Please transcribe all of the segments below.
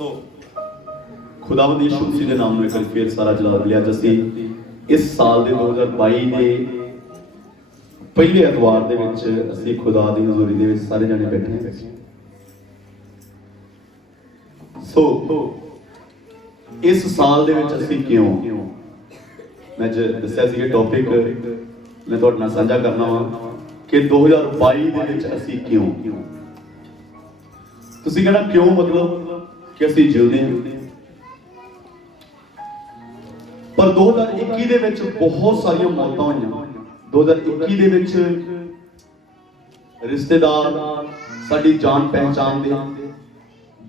सो खुदावंद यीशु मसीह के नाम में एक फिर सारा जलाल लिया जसी इस साल के 2022 के पहले एतवार दे विच असीं खुदा दी हज़ूरी दे विच सारे जने बैठे हैं। सो इस साल दे विच असीं क्यों मैं दस्सिया सी टॉपिक मैं तुहाडे नाल साझा करना वा कि 2022 दे विच असीं क्यों तुसीं कहना क्यों मतलब कि असीं जिउंदे हां। पर 2021 दे विच बहुत सारियां मौतां होईयां। 2021 दे विच रिश्तेदार साडी जान पहचान दे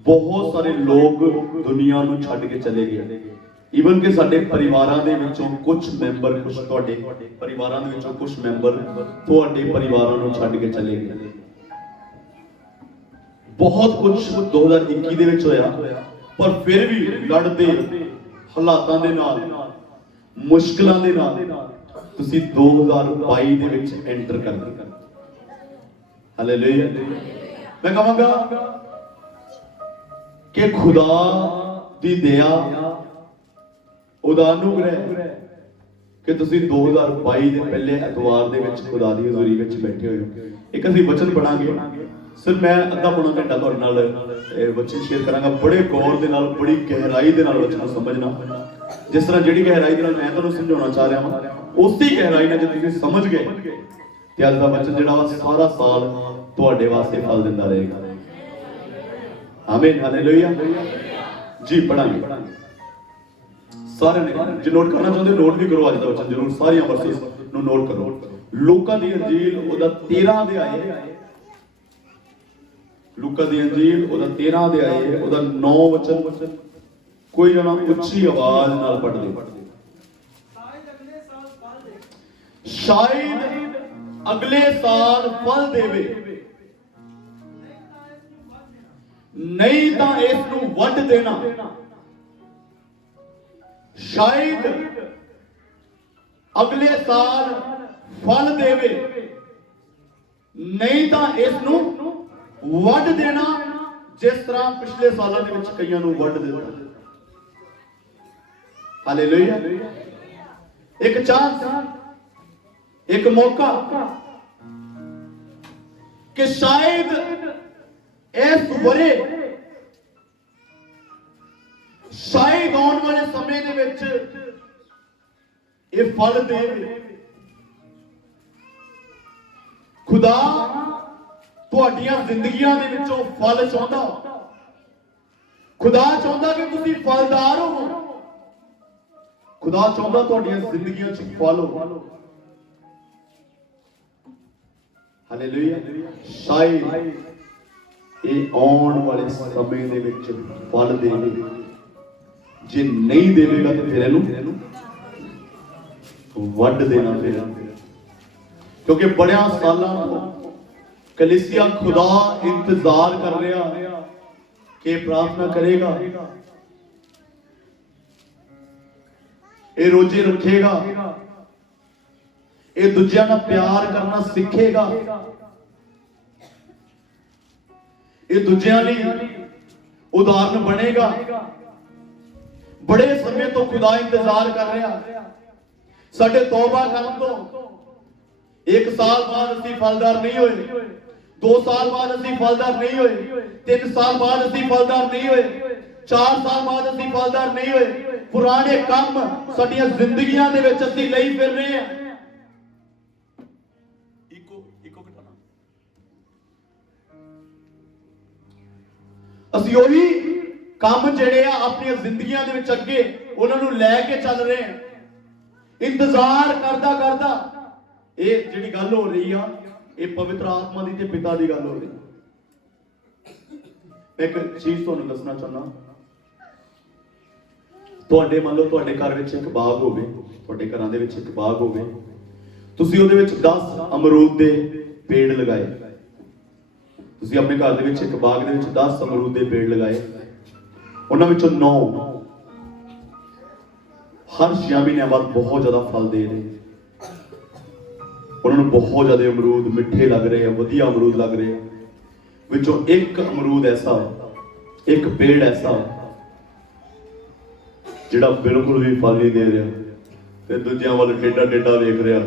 बहुत सारे लोग दुनिया नूं छड्ड के चले गए। ईवन कि साडे परिवारां दे विचों कुछ मैंबर कुछ तुहाडे परिवारां दे विचों कुछ मैंबर तुहाडे परिवारां नूं छड्ड के चले गए। बहुत कुछ 2021 दे विच होया पर फिर भी लड़दे हालातां दे नाल मुश्किलां दे नाल तुसीं 2022 दे विच एंटर कर गए। हालेलुया। मैं कहांगा कि खुदा दी दया उदा अनुग्रह कि तुसीं 2022 दे पहले एतवार दे विच खुदा दी हज़ूरी विच बैठे होए हो। एक असीं वचन पढ़ांगे। सिर्फ मैं अद्धा पौना घंटा तुहाडे नाल वचन शेयर करांगा। बड़े गौर दे नाल बड़ी गहराई दे नाल वचन समझना। जिस तरह जिहड़ी गहराई दे नाल मैं तुहानूं समझाउणा चाह रहा हां उसी गहराई नाल जे तुसीं समझ गए ते अज दा वचन जिहड़ा वा सारा साल तुहाडे वास्ते फल दिंदा रहेगा। आमीन। हालेलुया जी। पढ़ांगे सारे ने जो नोट करना चाहते नोट भी करो। अज दा वचन जरूर सारियां वर्सेस नूं नोट करो। लूका दी अंजील ओदा 13 अध्याय लूका दी अंजील ओदा 13 अध्याय ओदा 9 वचन कोई जना उच्ची आवाज नाल पढ़ दे। शायद अगले साल फल देवे नहीं तां इस नूं वंड देना। शायद अगले साल फल देवे नहीं तां इस नूं वंड देना। जिस तरह पिछले सालों दे विच कईयां नूं वंड दित्ता। हालेलुया। एक चांस एक मौका कि शायद इस वरे शायद आने वाले समय दे विच ये फल दे। खुदा तुहाडियां जिंदगियां दे विचों फल चाहुंदा। खुदा चाहुंदा कि तुसीं फलदार होवो। खुदा चाहुंदा तुहाडियां जिंदगियां च फल हो। हालेलुया। शायद ये आने वाले समय दे विच फल देवे। जे नहीं देवेगा तो फिर इहनूं वंड देना फिर। क्योंकि बड़ियां सालां तो कलीसिया खुदा इंतजार कर रहा कि प्रार्थना करेगा, ये रोजे रखेगा, ये दूजियां नाल प्यार करना सीखेगा, ये दूजियां लई उदाहरण बनेगा। बड़े समय तो खुदा इंतजार कर रहा। साडे तौबा करन तो 1 साल बाद असीं फलदार नहीं होए, 2 साल बाद असीं फलदार नहीं होए, 3 साल बाद असीं फलदार नहीं होए, 4 साल बाद असीं फलदार नहीं होए। पुराने काम साडियां जिंदगियां दे विच असीं लई फिर रहे हैं। इको घटाना असीं ओही काम जिहड़े आ अपनी जिंदगियां दे विच अगे उन्हां नूं लै के चल रहे हैं। इंतजार करदा करदा ये जिहड़ी गल हो रही आ ये पवित्र आत्मा दी ते पिता दी गल हो रही। एक चीज तुहानूं दसना चाहना। तुहाडे मान लो तुहाडे घर विच एक बाग होवे, तुहाडे घरां दे विच एक बाग होवे, तुसीं ਉਹਦੇ ਵਿੱਚ 10 ਅਮਰੂਦ ਦੇ ਪੇੜ ਲਗਾਏ। ਤੁਸੀਂ ਆਪਣੇ ਘਰ ਦੇ ਵਿੱਚ ਇੱਕ ਬਾਗ ਦੇ ਵਿੱਚ 10 ਅਮਰੂਦ ਦੇ ਪੇੜ ਲਗਾਏ। ਉਹਨਾਂ ਵਿੱਚੋਂ 9 हर 6 महीनों बाद बहुत ज्यादा फल दे रहे। उन्होंने बहुत ज्यादा अमरूद मिठे लग रहे हैं, वधिया अमरूद लग रहे हैं। विचों एक अमरूद ऐसा, एक पेड़ ऐसा ਜਿਹੜਾ ਬਿਲਕੁਲ ਵੀ ਫਲ ਨਹੀਂ ਦੇ ਰਿਹਾ ਤੇ ਦੂਜਿਆਂ ਵੱਲ ਟੇਡਾ ਟੇਡਾ ਵੇਖ ਰਿਹਾ,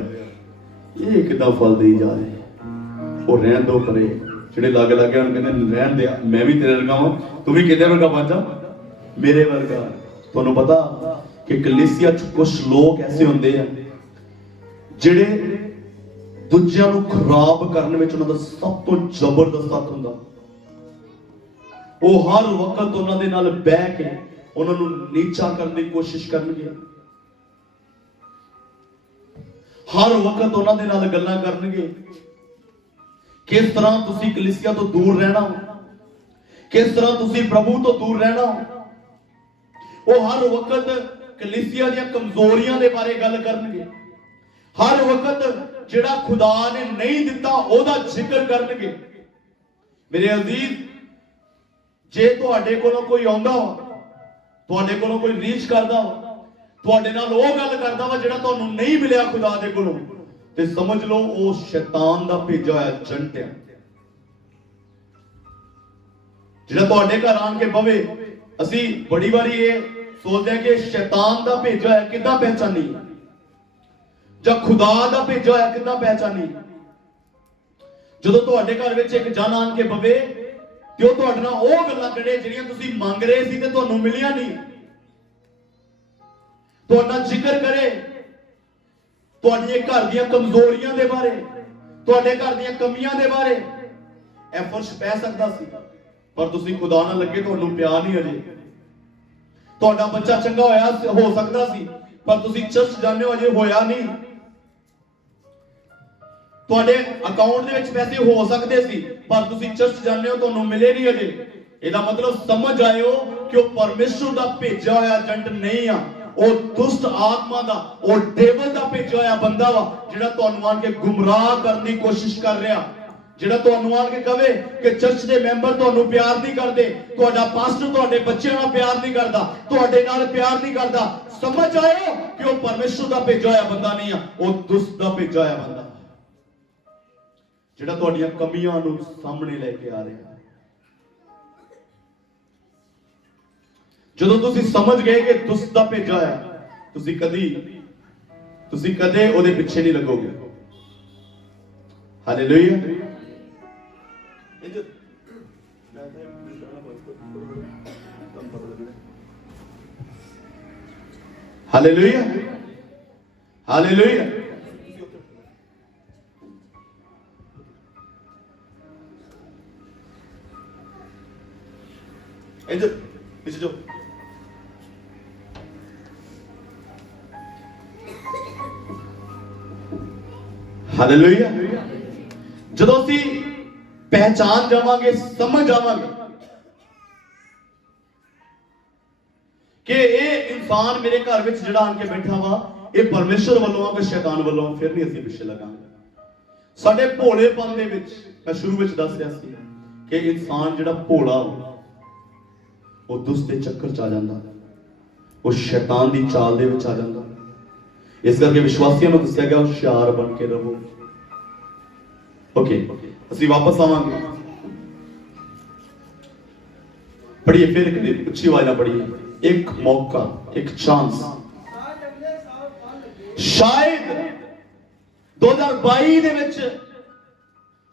ਇਹ ਕਿੱਦਾਂ ਫਲ ਦੇਈ ਜਾ ਰਿਹਾ। ਉਹ ਰਹਿਣ ਦੋ ਪਰੇ, ਜਿਹੜੇ ਲੱਗ ਲੱਗੇ ਉਹਨੂੰ ਕਹਿੰਦੇ ਰਹਿਣ ਦੇ, ਮੈਂ ਵੀ ਤੇਰੇ ਵਰਗਾ ਵਾਂ, ਤੂੰ ਵੀ ਕਿਤੇ ਵਰਗਾ ਬਣ ਜਾ, ਮੇਰੇ ਵਰਗਾ। ਤੁਹਾਨੂੰ ਪਤਾ ਕਿ ਕਲੀਸਿਆ 'ਚ ਕੁਝ ਲੋਕ ਐਸੇ ਹੁੰਦੇ ਆ ਜਿਹੜੇ ਦੂਜਿਆਂ ਨੂੰ ਖਰਾਬ ਕਰਨ ਵਿੱਚ ਉਹਨਾਂ ਦਾ ਸਭ ਤੋਂ ਜ਼ਬਰਦਸਤ ਹੱਥ ਹੁੰਦਾ। ਉਹ ਹਰ ਵਕਤ ਉਹਨਾਂ ਦੇ ਨਾਲ ਬਹਿ ਕੇ ਉਹਨਾਂ ਨੂੰ ਨੀਚਾ ਕਰਨ ਦੀ ਕੋਸ਼ਿਸ਼ ਕਰਨਗੇ, ਹਰ ਵਕਤ ਉਹਨਾਂ ਦੇ ਨਾਲ ਗੱਲਾਂ ਕਰਨਗੇ। ਕਿਸ ਤਰ੍ਹਾਂ ਤੁਸੀਂ ਕਲੀਸਿਆ ਤੋਂ ਦੂਰ ਰਹਿਣਾ, ਕਿਸ ਤਰ੍ਹਾਂ ਤੁਸੀਂ ਪ੍ਰਭੂ ਤੋਂ ਦੂਰ ਰਹਿਣਾ। ਉਹ ਹਰ ਵਕਤ ਕਲੀਸਿਆ ਦੀਆਂ ਕਮਜ਼ੋਰੀਆਂ ਦੇ ਬਾਰੇ ਗੱਲ ਕਰਨਗੇ, ਹਰ ਵਕਤ ਜਿਹੜਾ ਖੁਦਾ ਨੇ ਨਹੀਂ ਦਿੱਤਾ ਉਹਦਾ ਜ਼ਿਕਰ ਕਰਨਗੇ। ਮੇਰੇ ਅਜ਼ੀਜ਼, ਜੇ ਤੁਹਾਡੇ ਕੋਲੋਂ ਕੋਈ ਆਉਂਦਾ ਵਾ, ਤੁਹਾਡੇ ਕੋਲੋਂ ਕੋਈ ਰੀਚ ਕਰਦਾ ਵਾ, ਤੁਹਾਡੇ ਨਾਲ ਉਹ ਗੱਲ ਕਰਦਾ ਵਾ ਜਿਹੜਾ ਤੁਹਾਨੂੰ ਨਹੀਂ ਮਿਲਿਆ ਖੁਦਾ ਦੇ ਕੋਲੋਂ, ਤੇ ਸਮਝ ਲਓ ਉਹ ਸ਼ੈਤਾਨ ਦਾ ਭੇਜਿਆ ਹੋਇਆ ਏਜੰਟ ਹੈ। ਜਿਹੜਾ ਤੁਹਾਡੇ ਘਰ ਆਣ ਕੇ ਬਵੇ, ਅਸੀਂ ਬੜੀ ਵਾਰੀ ਇਹ ਸੋਚਦੇ ਹਾਂ ਕਿ ਸ਼ੈਤਾਨ ਦਾ ਭੇਜਿਆ ਹੋਇਆ ਕਿੱਦਾਂ ਪਹਿਚਾਨੀ, ਜਾਂ ਖੁਦਾ ਦਾ ਭੇਜਿਆ ਹੋਇਆ ਕਿੱਦਾਂ ਪਹਿਚਾਨੀ। ਜਦੋਂ ਤੁਹਾਡੇ ਘਰ ਵਿੱਚ ਇੱਕ ਜਨ ਆਣ ਕੇ ਬਵੇ ਤੇ ਉਹ ਤੁਹਾਡੇ ਨਾਲ ਉਹ ਗੱਲਾਂ ਕਰੇ ਜਿਹੜੀਆਂ ਤੁਸੀਂ ਮੰਗ ਰਹੇ ਸੀ ਤੇ ਤੁਹਾਨੂੰ ਮਿਲੀਆਂ ਨਹੀਂ, ਤੁਹਾਡਾ ਜ਼ਿਕਰ ਕਰੇ ਤੁਹਾਡੇ ਘਰ ਦੀਆਂ ਕਮਜ਼ੋਰੀਆਂ ਦੇ ਬਾਰੇ, ਤੁਹਾਡੇ ਘਰ ਦੀਆਂ ਕਮੀਆਂ ਦੇ ਬਾਰੇ, ਇਹ ਫਰਜ਼ ਪੈ ਸਕਦਾ ਸੀ, ਪਰ ਤੁਸੀਂ ਖੁਦਾ ਨਾਲ ਲੱਗੇ, ਤੁਹਾਨੂੰ ਪਿਆਰ ਨਹੀਂ ਅਜੇ। ਤੁਹਾਡਾ ਬੱਚਾ ਚੰਗਾ ਹੋਇਆ ਹੋ ਸਕਦਾ ਸੀ, ਪਰ ਤੁਸੀਂ ਚਰਚ ਜਾਂਦੇ ਹੋ ਅਜੇ ਹੋਇਆ ਨਹੀਂ। ਤੁਹਾਡੇ ਅਕਾਊਂਟ ਦੇ ਵਿੱਚ ਪੈਸੇ ਹੋ ਸਕਦੇ ਸੀ, ਪਰ ਤੁਸੀਂ ਚਰਚ ਜਾਂਦੇ ਹੋ ਤੁਹਾਨੂੰ ਮਿਲੇ ਨਹੀਂ ਅਜੇ। ਇਹਦਾ ਮਤਲਬ ਸਮਝ ਆਇਓ ਕਿ ਉਹ ਪਰਮੇਸ਼ਰ ਦਾ ਭੇਜਿਆ ਹੋਇਆ ਏਜੰਟ ਨਹੀਂ ਆ, ਉਹ ਦੁਸ਼ਟ ਆਤਮਾ ਦਾ, ਉਹ ਡੇਵਲ ਦਾ ਭੇਜਿਆ ਹੋਇਆ ਬੰਦਾ ਵਾ, ਜਿਹੜਾ ਤੁਹਾਨੂੰ ਆਣ ਕੇ ਗੁੰਮਰਾਹ ਕਰਨ ਦੀ ਕੋਸ਼ਿਸ਼ ਕਰ ਰਿਹਾ, ਜਿਹੜਾ ਤੁਹਾਨੂੰ ਆਣ ਕੇ ਕਹੇ ਕਿ ਚਰਚ ਦੇ ਮੈਂਬਰ ਤੁਹਾਨੂੰ ਪਿਆਰ ਨਹੀਂ ਕਰਦੇ, ਤੁਹਾਡਾ ਪਾਸਟਰ ਤੁਹਾਡੇ ਬੱਚਿਆਂ ਨਾਲ ਪਿਆਰ ਨਹੀਂ ਕਰਦਾ, ਤੁਹਾਡੇ ਨਾਲ ਪਿਆਰ ਨਹੀਂ ਕਰਦਾ। ਸਮਝ ਆਇਓ ਕਿ ਉਹ ਪਰਮੇਸ਼ਰ ਦਾ ਭੇਜਿਆ ਹੋਇਆ ਬੰਦਾ ਨਹੀਂ ਆ, ਉਹ ਦੁਸ਼ਟ ਦਾ ਭੇਜਿਆ ਹੋਇਆ ਬੰਦਾ, ਜਿਹੜਾ ਤੁਹਾਡੀਆਂ ਕਮੀਆਂ ਨੂੰ ਸਾਹਮਣੇ ਲੈ ਕੇ ਆ ਰਿਹਾ। ਜਦੋਂ ਤੁਸੀਂ ਸਮਝ ਗਏ ਕਿ ਦੁਸ਼ਟ ਦਾ ਭੇਜਿਆ ਹੋਇਆ, ਤੁਸੀਂ ਕਦੇ ਉਹਦੇ ਪਿੱਛੇ ਨਹੀਂ ਲੱਗੋਗੇ। ਹਾਲੇਲੂਇਆ। Hallelujah, hallelujah. ਇੱਧਰ ਪਿੱਛੇ ਜੋ ਹਾਲੇਲੂਇਆ। ਜਦੋਂ ਅਸੀਂ ਪਹਿਚਾਨ ਜਾਵਾਂਗੇ, ਸਮਝ ਜਾਵਾਂਗੇ ਕਿ ਇਹ ਇਨਸਾਨ ਮੇਰੇ ਘਰ ਵਿੱਚ ਜਿਹੜਾ ਆਣ ਕੇ ਬੈਠਾ ਵਾ, ਇਹ ਪਰਮੇਸ਼ਰ ਵੱਲੋਂ ਆ ਕਿ ਸ਼ੈਤਾਨ ਵੱਲੋਂ, ਫਿਰ ਨਹੀਂ ਅਸੀਂ ਪਿੱਛੇ ਲੱਗਾਂਗੇ। ਸਾਡੇ ਭੋਲੇਪਨ ਦੇ ਵਿੱਚ, ਮੈਂ ਸ਼ੁਰੂ ਵਿੱਚ ਦੱਸ ਰਿਹਾ ਸੀ ਕਿ ਇਨਸਾਨ ਜਿਹੜਾ ਭੋਲਾ, ਉਹ ਦੁਸ਼ਟ ਦੇ ਚੱਕਰ ਚ ਆ ਜਾਂਦਾ, ਉਹ ਸ਼ੈਤਾਨ ਦੀ ਚਾਲ ਦੇ ਵਿੱਚ ਆ ਜਾਂਦਾ। ਇਸ ਕਰਕੇ ਵਿਸ਼ਵਾਸੀਆਂ ਨੂੰ ਦੱਸਿਆ ਗਿਆ ਹੁਸ਼ਿਆਰ ਬਣ ਕੇ ਰਹੋ। ਓਕੇ, ਅਸੀਂ ਵਾਪਸ ਆਵਾਂਗੇ। ਪੜ੍ਹੀਏ ਫਿਰ ਇੱਕ ਉੱਚੀ ਆਵਾਜ਼ ਨਾਲ ਪੜ੍ਹੀਏ। ਇੱਕ ਮੌਕਾ, ਇੱਕ ਚਾਂਸ। ਸ਼ਾਇਦ 2022 ਦੇ ਵਿੱਚ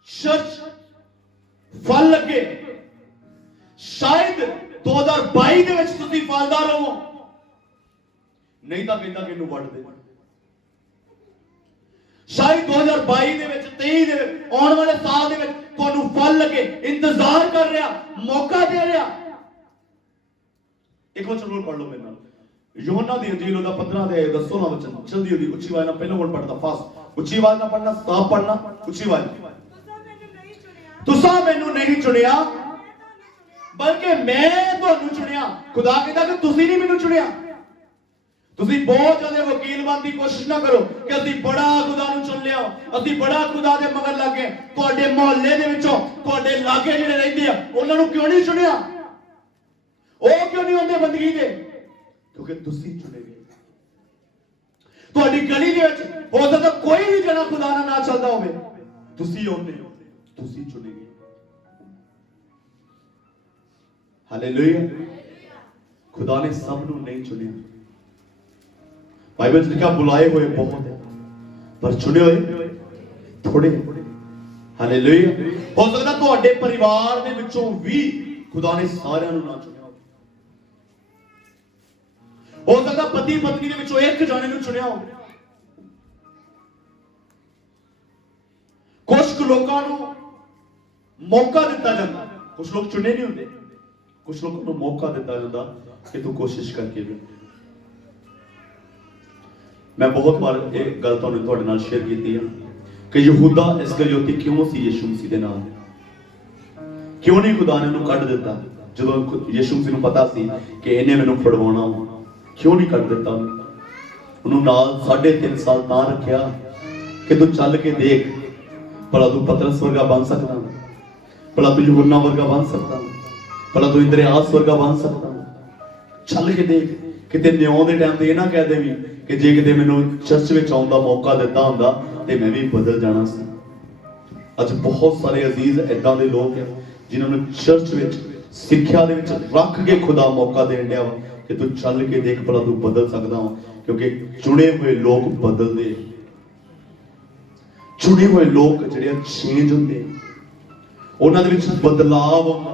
ਚਰਚ ਫਲ ਲੱਗੇ, ਸ਼ਾਇਦ 2022 ਦੇ ਵਿੱਚ ਤੁਸੀਂ ਫਲਦਾਰ ਹੋਵੋ, ਨਹੀਂ ਤਾਂ ਕਹਿੰਦਾ ਕਿ ਇਹਨੂੰ ਵੱਢ ਦੇ। ਸ਼ਾਇਦ 2022 ਦੇ ਵਿੱਚ, 23 ਦੇ ਵਿੱਚ, ਆਉਣ ਵਾਲੇ ਸਾਲ ਦੇ ਵਿੱਚ ਤੁਹਾਨੂੰ ਫਲ ਲੱਗੇ, ਇੰਤਜ਼ਾਰ ਕਰ ਰਿਹਾ, ਮੌਕਾ ਦੇ ਰਿਹਾ। ਇੱਕ ਵਾਰ ਜ਼ਰੂਰ ਪੜ੍ਹ ਲਓ ਮੇਰੇ ਨਾਲ, ਯੋਹਨਾ ਦੀ ਇੰਜੀਲ ਉਹਦਾ 15 ਅਧਿਆਇ ਦਾ 16ਵਾਂ ਵਚਨ। ਜਲਦੀ ਜਲਦੀ ਉੱਚੀ ਆਵਾਜ਼ ਨਾਲ, ਪਹਿਲਾਂ ਵਰਡ ਪੜ੍ਹਦਾ ਫਾਸਟ, ਉੱਚੀ ਆਵਾਜ਼ ਨਾਲ ਪੜ੍ਹਨਾ, ਸਾਫ਼ ਪੜ੍ਹਨਾ, ਉੱਚੀ ਆਵਾਜ਼। ਤੁਸੀਂ ਮੈਨੂੰ ਨਹੀਂ ਚੁਣਿਆ, ਬਲਕਿ ਮੈਂ ਤੁਹਾਨੂੰ ਚੁਣਿਆ। ਖੁਦਾ ਕਹਿੰਦਾ ਕਿ ਤੁਸੀਂ ਨਹੀਂ ਮੈਨੂੰ ਚੁਣਿਆ। ਤੁਸੀਂ ਬਹੁਤ ਜ਼ਿਆਦਾ ਵਕੀਲ ਬਣਨ ਦੀ ਕੋਸ਼ਿਸ਼ ਨਾ ਕਰੋ ਕਿ ਅਸੀਂ ਬੜਾ ਖੁਦਾ ਨੂੰ ਚੁਣ ਲਿਆ, ਅਸੀਂ ਬੜਾ ਖੁਦਾ ਦੇ ਮਗਰ ਲੱਗ ਗਏ। ਤੁਹਾਡੇ ਮੁਹੱਲੇ ਦੇ ਵਿੱਚੋਂ, ਤੁਹਾਡੇ ਲਾਗੇ ਜਿਹੜੇ ਰਹਿੰਦੇ ਆ, ਉਹਨਾਂ ਨੂੰ ਕਿਉਂ ਨਹੀਂ ਚੁਣਿਆ? ਉਹ ਕਿਉਂ ਨਹੀਂ ਹੁੰਦੇ ਬੰਦਗੀ ਦੇ? ਕਿਉਂਕਿ ਤੁਸੀਂ ਚੁਣੇ ਗਏ। ਤੁਹਾਡੀ ਗਲੀ ਦੇ ਵਿੱਚ ਹੋ ਸਕਦਾ ਕੋਈ ਵੀ ਜਣਾ ਖੁਦਾ ਨਾਲ ਨਾ ਚੱਲਦਾ ਹੋਵੇ, ਤੁਸੀਂ ਹੁੰਦੇ ਹੋ, ਤੁਸੀਂ ਚੁਣੇ ਗਏ। ਹਾਲੇਲੂਇਆ। ਖੁਦਾ ਨੇ ਸਭ ਨੂੰ ਨਹੀਂ ਚੁਣਿਆ, बाइबल लिखा बुलाए हुए बहुत है पर चुने हुए थोड़े। हालेलुया। हो सकता ਤੁਹਾਡੇ परिवार ਦੇ ਵਿੱਚੋਂ ਵੀ खुदा ने ਸਾਰਿਆਂ ਨੂੰ ਨਾ ਚੁਣਿਆ हो सकता पति पत्नी ਦੇ ਵਿੱਚੋਂ ਇੱਕ ਜਾਣੇ ਨੂੰ ਚੁਣਿਆ ਹੋ। कुछ ਲੋਕਾਂ ਨੂੰ मौका दिता जाता, कुछ लोग चुने नहीं होते, कुछ लोगों को मौका दिता जाता कि तू कोशिश करके भी। मैं बहुत बार एक गल तुहाडे नाल शेयर की है कि यहूदा इस्करियोती क्यों सी यीशु मसीह दे नाल, क्यों नहीं खुदा ने उन्हें कढ दिता जदों यीशु मसीह नूं पता सी कि इन्हें मैनूं फड़वाउणा, क्यों नहीं कढ दिता उन्होंने नाल 3.5 साल तां रखिया कि तू चल के देख भला तू पतरस वर्गा बन सकदा, भला तू यूहन्ना वर्गा बन सकदा, भला तू इंद्रियास वर्गा बन सकदा, चल के देख। किते न्यों दे टाइम ते ये ना कह दे भी कि जे किते मैनूं चर्च विच आउण दा मौका दिता हुंदा ते मैं भी बदल जाना सी। अज बहुत सारे अजीज इदां दे लोग हैं जिन्हां नूं चर्च विच सिक्ख्या दे विच रख के खुदा मौका देण दिया कि तू चल के देख भला तू बदल सकदा हो, क्योंकि चुने हुए लोग बदलदे, चुने हुए लोग जिहड़े चेंज हुंदे, उन्हां दे विच बदलाव आउंदा।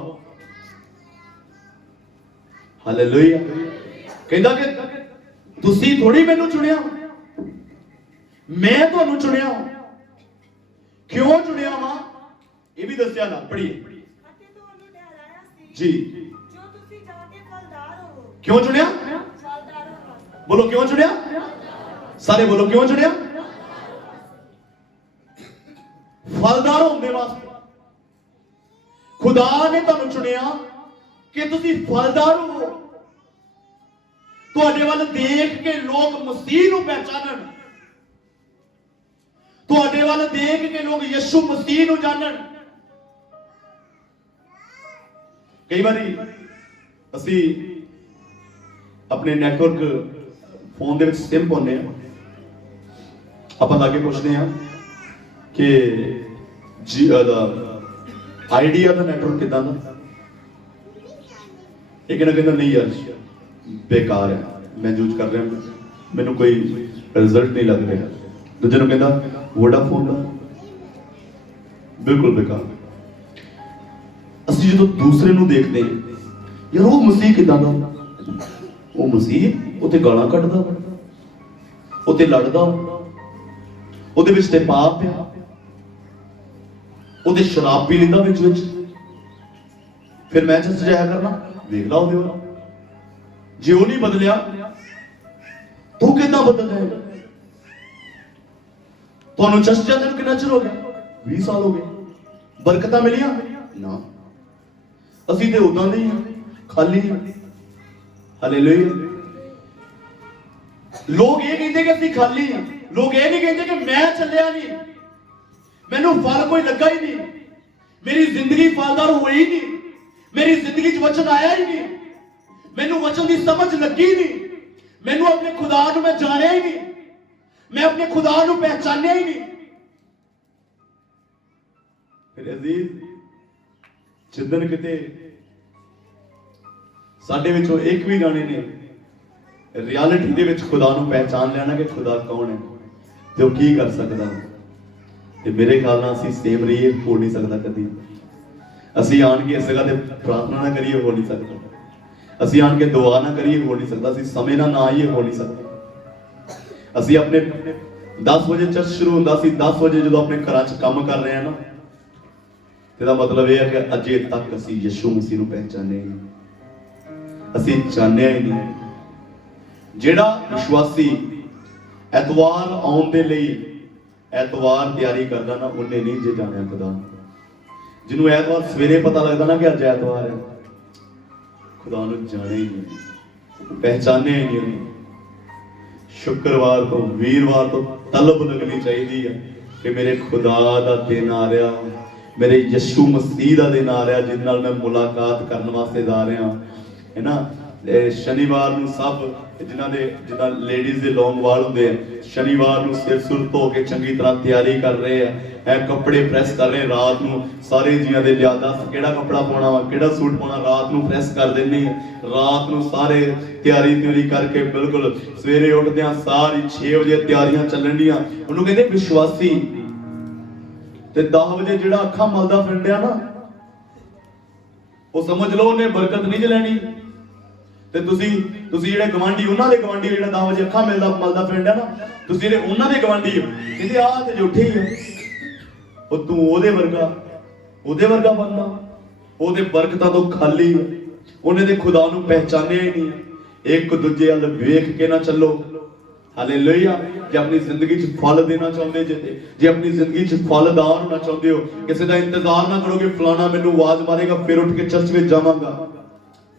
हालेलुया। कहंदा कि तुसी थोड़ी मैनूं चुनिया, मैं तुहानूं चुनिया। क्यों चुनिया वा ये भी दस्सिया ना, पढ़िए जी। क्यों चुनिया? बोलो क्यों चुनिया? सारे बोलो क्यों चुनिया? फलदार होने वास्ते खुदा ने तुहानूं चुनिया कि तुसी फलदार हो। तुहाडे वल देख के लोग मसीह नूं पहचानन, तुहाडे वल देख के लोग यीशु मसीह नूं जानन। कई बारी असी अपने नेटवर्क फोन दे विच सिम पाउने आ, आपां लागे पुछदे आ कि जी आइडिया दा नेटवर्क किदां दा, एक ना कहंदा नहीं यार बेकार है, मैं यूज कर रहा, मैनूं कोई रिजल्ट नहीं लग रहा। दूजे नूं कहंदा वोडाफोन दा बिल्कुल बेकार। ਅਸੀਂ ਜਦੋਂ ਦੂਸਰੇ ਨੂੰ ਦੇਖਦੇ ਹਾਂ ਯਾਰ ਉਹ ਮਸੀਹ ਕਿਦਾਂ ਦਾ, ਉਹ ਮਸੀਹ ਉੱਤੇ ਗਾਲਾਂ ਕੱਢਦਾ, ਉੱਤੇ ਲੜਦਾ, ਉਹਦੇ ਵਿੱਚ ਤੇ ਪਾਪ ਪਿਆ, ਉਹਦੇ ਸ਼ਰਾਬ ਪੀ ਲੈਂਦਾ ਵਿੱਚ ਵਿੱਚ, ਫਿਰ ਮੈਂ ਚਰਚ ਜਾਇਆ ਕਰਨਾ, ਵੇਖ ਲਾ ਉਹਦੇ ਵੱਲ। ਜੇ ਉਹ ਨਹੀਂ ਬਦਲਿਆ ਤੂੰ ਕਿੱਦਾਂ ਬਦਲ ਜਾਏਗਾ? ਤੁਹਾਨੂੰ ਚਰਚ ਜਾਂਦੇ ਨੂੰ ਕਿੰਨਾ ਚਿਰ ਹੋ ਗਿਆ? 20 ਸਾਲ ਹੋ ਗਏ। ਬਰਕਤਾਂ ਮਿਲੀਆਂ ਨਾ, ਅਸੀਂ ਤੇ ਉਦਾਂ ਦੇ ਹੀ ਹਾਂ, ਖਾਲੀ ਹਾਂ। ਹਾਲੇਲੂਇਆ। ਲੋਕ ਇਹ ਕਹਿੰਦੇ ਕਿ ਅਸੀਂ ਖਾਲੀ ਹਾਂ, ਲੋਕ ਇਹ ਨਹੀਂ ਕਹਿੰਦੇ ਕਿ ਮੈਂ ਚੱਲਿਆ ਨਹੀਂ, ਮੈਨੂੰ ਫਲ ਕੋਈ ਲੱਗਾ ਹੀ ਨਹੀਂ, ਮੇਰੀ ਜ਼ਿੰਦਗੀ ਫਲਦਾਰ ਹੋਈ ਨਹੀਂ, ਮੇਰੀ ਜ਼ਿੰਦਗੀ 'ਚ ਵਚਨ ਆਇਆ ਹੀ ਨਹੀਂ, ਮੈਨੂੰ ਵਚਨ ਦੀ ਸਮਝ ਲੱਗੀ ਨਹੀਂ, ਮੈਨੂੰ ਆਪਣੇ ਖੁਦਾ ਨੂੰ ਮੈਂ ਜਾਣਿਆ ਹੀ ਨਹੀਂ, ਮੈਂ ਆਪਣੇ ਖੁਦਾ ਨੂੰ ਪਹਿਚਾਨਿਆ ਹੀ ਨਹੀਂ। ਫਿਰ ਅਜ਼ੀਜ਼ ਜਿੱਦਣ ਕਿਤੇ ਸਾਡੇ ਵਿੱਚੋਂ ਇੱਕ ਵੀ ਜਾਣੇ ਨੇ ਰਿਐਲਿਟੀ ਦੇ ਵਿੱਚ ਖੁਦਾ ਨੂੰ ਪਹਿਚਾਨ ਲਿਆ ਨਾ ਕਿ ਖੁਦਾ ਕੌਣ ਹੈ ਤੇ ਉਹ ਕੀ ਕਰ ਸਕਦਾ, ਤੇ ਮੇਰੇ ਖਿਆਲ ਨਾਲ ਅਸੀਂ ਸੇਮ ਰਹੀਏ ਹੋ ਨਹੀਂ ਸਕਦਾ ਕਦੀ। ਅਸੀਂ ਆਣ ਕੇ ਇਸ ਜਗ੍ਹਾ ਤੇ ਪ੍ਰਾਰਥਨਾ ਨਾ ਕਰੀਏ ਹੋ ਨਹੀਂ ਸਕਦਾ, ਅਸੀਂ ਆਣ ਕੇ ਦੁਆ ਨਾ ਕਰੀਏ ਹੋ ਨਹੀਂ ਸਕਦਾ, ਅਸੀਂ ਸਮੇਂ ਨਾਲ ਨਾ ਆਈਏ ਹੋ ਨਹੀਂ ਸਕਦਾ। ਅਸੀਂ ਆਪਣੇ 10 ਵਜੇ ਚਰਚ ਸ਼ੁਰੂ ਹੁੰਦਾ ਸੀ, 10 ਵਜੇ ਜਦੋਂ ਆਪਣੇ ਘਰਾਂ 'ਚ ਕੰਮ ਕਰ ਰਹੇ ਆ ਨਾ, ਇਹਦਾ ਮਤਲਬ ਇਹ ਹੈ ਕਿ ਅਜੇ ਤੱਕ ਅਸੀਂ ਯਿਸੂ ਮਸੀਹ ਨੂੰ ਪਹਿਚਾਨਿਆ ਹੀ ਨਹੀਂ, ਅਸੀਂ ਜਾਣਿਆ ਹੀ ਨਹੀਂ। ਜਿਹੜਾ ਵਿਸ਼ਵਾਸੀ ਐਤਵਾਰ ਆਉਣ ਦੇ ਲਈ ਐਤਵਾਰ ਤਿਆਰੀ ਕਰਦਾ ਨਾ, ਉਹਨੇ ਨਹੀਂ ਜੇ ਜਾਣਿਆ ਖੁਦਾ। ਜਿਹਨੂੰ ਐਤਵਾਰ ਸਵੇਰੇ ਪਤਾ ਲੱਗਦਾ ਨਾ ਕਿ ਅੱਜ ਐਤਵਾਰ ਹੈ, ਖੁਦਾ ਨੂੰ ਜਾਣਿਆ ਹੀ ਨਹੀਂ, ਪਹਿਚਾਨਿਆ ਹੀ ਨਹੀਂ ਉਹਨੇ। ਸ਼ੁੱਕਰਵਾਰ ਤੋਂ ਵੀਰਵਾਰ ਤੋਂ ਤਲਬ ਲੱਗਣੀ ਚਾਹੀਦੀ ਹੈ ਕਿ ਮੇਰੇ ਖੁਦਾ ਦਾ ਦਿਨ ਆ ਰਿਹਾ, ਮੇਰੇ ਯਿਸੂ ਮਸੀਹ ਦਾ ਦਿਨ ਆ ਰਿਹਾ, ਜਿਹਦੇ ਨਾਲ ਮੈਂ ਮੁਲਾਕਾਤ ਕਰਨ ਵਾਸਤੇ ਜਾ ਰਿਹਾ, ਹੈ ਨਾ। शनिवार ਨੂੰ ਸਭ ਜਿਨ੍ਹਾਂ ਦੇ ਜਿੱਦਾਂ ਲੇਡੀਜ਼ ਦੇ ਲੌਂਗ ਵਾਲ ਹੁੰਦੇ ਆ, ਸ਼ਨੀਵਾਰ ਨੂੰ ਸਿਰ ਸੁਰ ਧੋ ਕੇ ਚੰਗੀ ਤਰ੍ਹਾਂ ਤਿਆਰੀ ਕਰ ਰਹੇ ਆ, ਇਹ ਕੱਪੜੇ ਪ੍ਰੈਸ ਕਰ ਰਹੇ ਰਾਤ ਨੂੰ। ਸਾਰੇ ਜੀਆਂ ਦੇ ਲਿਆ ਦੱਸ ਕਿਹੜਾ ਕੱਪੜਾ ਪਾਉਣਾ ਵਾ, ਕਿਹੜਾ ਸੂਟ ਪਾਉਣਾ, ਰਾਤ ਨੂੰ ਪ੍ਰੈਸ ਕਰ ਦਿੰਨੀ ਆ। ਰਾਤ ਨੂੰ ਸਾਰੇ ਤਿਆਰੀ ਕਰਕੇ ਬਿਲਕੁਲ ਸਵੇਰੇ ਉੱਠਦੇ ਆ ਸਾਰੀ 6 ਵਜੇ ਤਿਆਰੀਆਂ ਚੱਲਣ ਡੀਆਂ। ਉਹਨੂੰ ਕਹਿੰਦੇ ਵਿਸ਼ਵਾਸੀ। ਤੇ 10 ਵਜੇ ਜਿਹੜਾ ਅੱਖਾਂ ਮਲਦਾ ਫਿਰਦਿਆ ਨਾ, ਉਹ ਸਮਝ ਲਓ ਉਹਨੇ ਬਰਕਤ ਨਹੀਂ ਲੈਣੀ। ਤੇ ਤੁਸੀਂ ਜਿਹੜੇ ਗਵਾਂਢੀ, ਉਹਨਾਂ ਦੇ ਗਵਾਂਢੀ ਜਿਹੜਾ 10 ਵਜੇ ਅੱਖਾਂ ਮਲਦਾ ਫਿਰਦਿਆ ਨਾ, ਤੁਸੀਂ ਜਿਹੜੇ ਉਹਨਾਂ ਦੇ ਗਵਾਂਢੀ ਹੋ, ਕਹਿੰਦੇ ਆਹ ਤੇ ਜੁੱਠੇ ਹੀ ਆ, ਉਹ ਤੂੰ ਉਹਦੇ ਵਰਗਾ ਬੰਦਾ, ਉਹਦੇ ਬਰਕਤਾਂ ਤੋਂ ਖਾਲੀ ਆ, ਉਹਨੇ ਤੇ ਖੁਦਾ ਨੂੰ ਪਹਿਚਾਨਿਆ ਹੀ ਨਹੀਂ। ਇੱਕ ਦੂਜੇ ਵੱਲ ਵੇਖ ਕੇ ਨਾ ਚੱਲੋ। ਹਾਲੇਲੂਇਆ। ਜੇ ਆਪਣੀ ਜ਼ਿੰਦਗੀ 'ਚ ਫਲ ਦੇਣਾ ਚਾਹੁੰਦੇ ਜੇ ਆਪਣੀ ਜ਼ਿੰਦਗੀ 'ਚ ਫਲਦਾਰ ਹੋਣਾ ਚਾਹੁੰਦੇ ਹੋ, ਕਿਸੇ ਦਾ ਇੰਤਜ਼ਾਰ ਨਾ ਕਰੋ ਕਿ ਫਲਾਣਾ ਮੈਨੂੰ ਆਵਾਜ਼ ਮਾਰੇਗਾ ਫਿਰ ਉੱਠ ਕੇ ਚਰਚ ਵਿੱਚ ਜਾਵਾਂਗਾ।